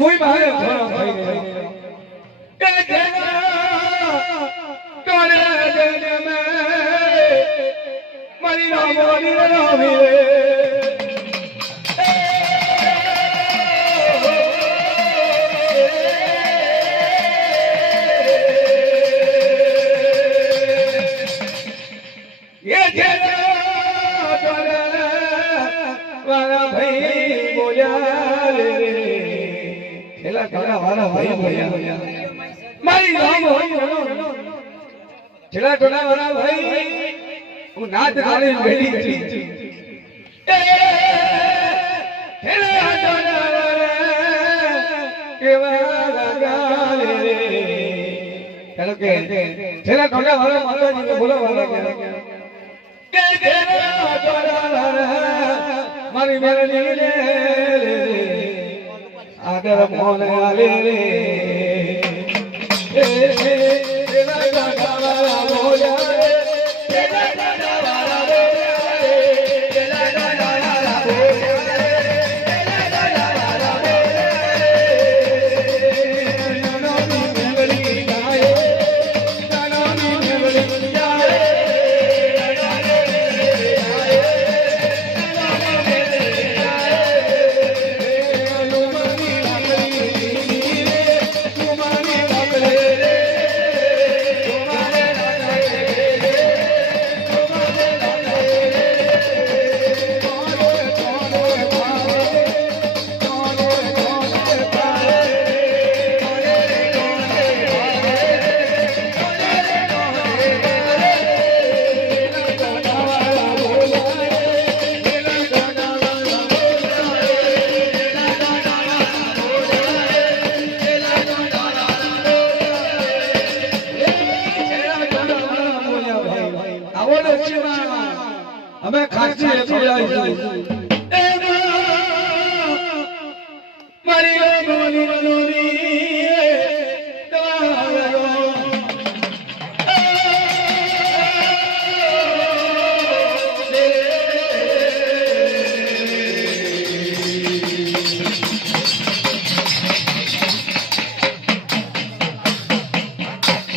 muy mal કે જેના કરે જને મે મારી રામોની રામી ये जेना करे वाला भाई बोल्या એલા કાકા વાળા ભાઈ બોલ્યા મારી રામ છેલા ટોના વાળા ભાઈ હું નાદ ગાલી બેઠી હતી છેલા ટોના વાળા કેવા ગાલે ચાલો કે છેલા ટોના વાળા માતાજીને બોલાવવા કે છેલા ટોના વાળા મારી મેરણી લે आदर मोन आले रे तेरा गाना वाला बोला तेरा गाना वाला बोला तेरा गाना वाला बोला तेरा गाना वाला बोला नानी मेवली गाए नानी मेवली गाए અમે ખાસી